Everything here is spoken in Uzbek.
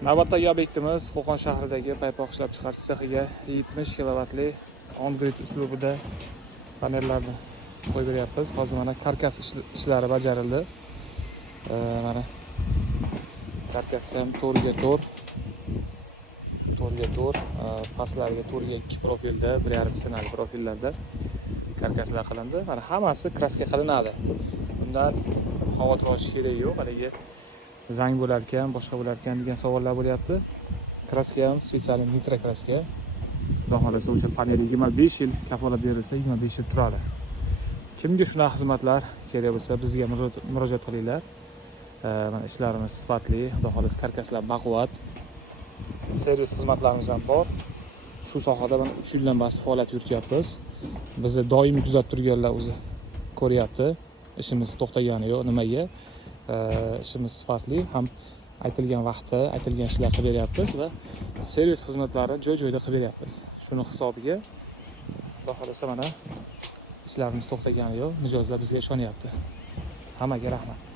Navbatdagi obyektimiz Qo'qon shahridagi paypoq ishlab chiqarish sexiga 70 kilovatli on-grid uslubida panellarni qo'yib beryapmiz. Hozir mana karkas ishlari bajarildi. Mana karkasi ham 4x4, pastlariga 4x2 profilda, 1,5 sinali profillarda karkaslar qilindi. Mana hammasi kraska qilinadi. Bundan xavotir olish kerak yo'q. Haligi zang bo'lar ekan, boshqa bo'lar ekan degan savollar bo'lyapti. Kraska ham spetsial nitro kraska. Xudo xolasa o'sha panel 25 yil kafolat berilsa, 25 yil turadi. Kimga shunaqa xizmatlar kerak bo'lsa, bizga murojaat qilinglar. Mana ishlarimiz sifatli, xudo xolasa karkaslar baquvvat. Servis xizmatlarimiz ham bor. Shu sohada mana 3 yildan beri faoliyat yurityapmiz. Bizni doimiy kuzatib turganlar o'zi ko'ryapti. Ishimiz to'xtagani yo'q, nimaga? Ishimiz sifatli, ham aytilgan vaqtda aytilgan ishlar qilib beryapmiz va servis xizmatlari joy-joyida qilib beryapmiz. Shuni hisobiga xudo xolasa mana ishlarimiz to'xtagani yo'q, mijozlar bizga ishonyapti. Hammaga rahmat.